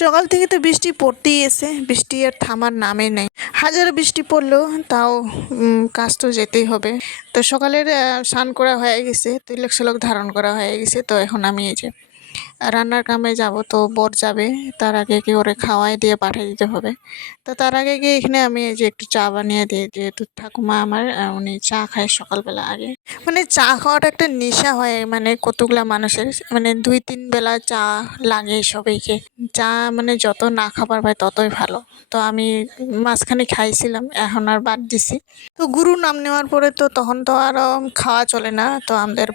সকাল থেকে তো বৃষ্টি পড়তেই এসে, বৃষ্টি আর থামার নামে নেই। হাজার বৃষ্টি পড়লেও তাও কাজ তো যেতেই হবে। তো সকালের স্নান করা হয়ে গেছে, তিলক সিলক ধারণ করা হয়ে গেছে। তো এখন আমি এই যে রান্নার কামে যাব। তো বর যাবে, তার আগে কি করে খাওয়াই দিয়ে পাঠিয়ে দিতে হবে। তো তার আগে গিয়ে এখানে আমি এই যে একটু চা বানিয়ে দিই, যেহেতু ঠাকুমা আমার উনি চা খায় সকালবেলা আগে। মানে চা খাওয়াটা একটা নেশা হয়, মানে কতগুলা মানুষের, মানে 2-3 বেলা চা লাগে সবাইকে। চা মানে যত না খাবার পায় ততই ভালো। তো আমি মাঝখানে খাইছিলাম, এখন আর বাদ দিছি। তো গুরু নাম নেওয়ার পরে তো তখন তো আর খাওয়া চলে না। তো আমাদের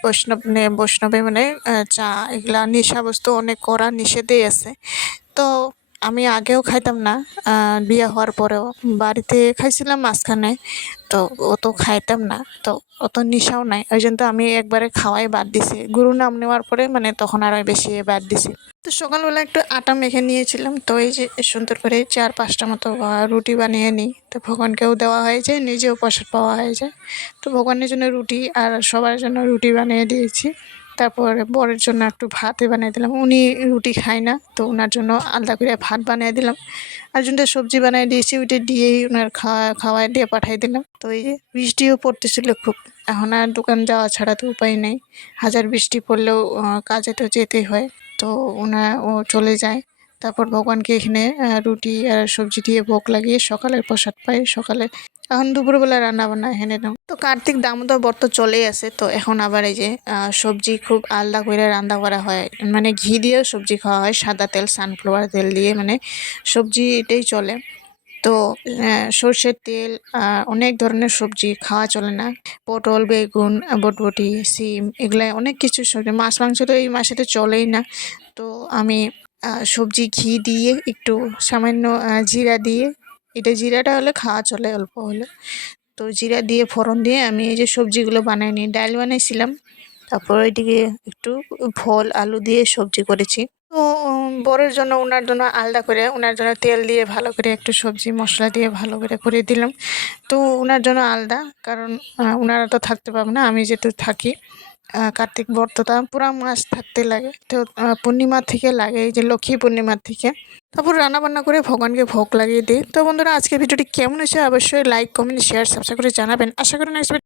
বৈষ্ণবে মানে চা এগুলা নেশা বস্তু অনেক করা নিষেধই আছে। তো আমি আগেও খাইতাম না, বিয়ে হওয়ার পরেও বাড়িতে খাইছিলাম মাঝখানে। তো অত খাইতাম না, তো অত নেশাও নাই, ওই জন্য তো আমি একবারে খাওয়াই বাদ দিছি। গুরু নাম নেওয়ার পরে মানে তখন আরো বেশি বাদ দিছি। তো সকালবেলা একটু আটা মেখে নিয়েছিলাম। তো এই যে সুন্দর করে 4-5টা মতো রুটি বানিয়ে নিই। তো ভগবানকেও দেওয়া হয়ে যায়, নিজেও প্রসাদ পাওয়া হয়ে যায়। তো ভগবানের জন্য রুটি আর সবার জন্য রুটি বানিয়ে দিয়েছি। তারপরে বরের জন্য একটু ভাতই বানিয়ে দিলাম, উনি রুটি খায় না, তো ওনার জন্য আলাদা করে ভাত বানিয়ে দিলাম। আর জন্য সবজি বানিয়ে দিয়েছি, ওইটা দিয়েই ওনার খাওয়াই দিয়ে পাঠিয়ে দিলাম। তো এই যে বৃষ্টিও পড়তেছিল খুব, এখন আর দোকান যাওয়া ছাড়া তো উপায় নেই। হাজার বৃষ্টি পড়লেও কাজে তো যেতেই হয়। তো ও চলে যায়। তারপর ভগবানকে এখানে রুটি আর সবজি দিয়ে ভোগ লাগিয়ে সকালের প্রসাদ পাই সকালে। এখন দুপুরবেলা রান্না বান্না এখানে নাও। তো কার্তিক দামোদর ব্রত চলেই আসে, তো এখন আবার এই যে সবজি খুব আলাদা করে রান্না করা হয়, মানে ঘি দিয়েও সবজি খাওয়া হয়, সাদা তেল সানফ্লাওয়ার তেল দিয়ে, মানে সবজি এটাই চলে। তো সর্ষের তেল, অনেক ধরনের সবজি খাওয়া চলে না। পটল, বেগুন, বটবটি, সিম, এগুলা অনেক কিছু সবজি, মাছ মাংস তো এই মাসে তো চলেই না। তো আমি সবজি ঘি দিয়ে একটু সামান্য জিরা দিয়ে, এটা জিরাটা হলে খাওয়া চলে অল্প হলে। তো জিরা দিয়ে ফোড়ন দিয়ে আমি এই যে সবজিগুলো বানাই নিই। ডাল বানাইছিলাম, তারপর ওইদিকে একটু ভোল আলু দিয়ে সবজি করেছি। তো বরের জন্য, ওনার জন্য আলাদা করে, ওনার জন্য তেল দিয়ে ভালো করে একটু সবজি মশলা দিয়ে ভালো করে দিলাম। তো ওনার জন্য আলাদা, কারণ ওনারা তো থাকতে পারবে না, আমি যেহেতু থাকি। কার্তিক ব্রতটা পুরা মাস থাকতে লাগে। তো পূর্ণিমা থেকে লাগে, এই যে লক্ষ্মী পূর্ণিমার থেকে। তারপর রান্নাবান্না করে ভগবানকে ভোগ লাগিয়ে দিই। তো বন্ধুরা, আজকে ভিডিওটি কেমন হয়েছে অবশ্যই লাইক, কমেন্ট, শেয়ার, সাবস্ক্রাইব করে জানাবেন। আশা করি নেক্সট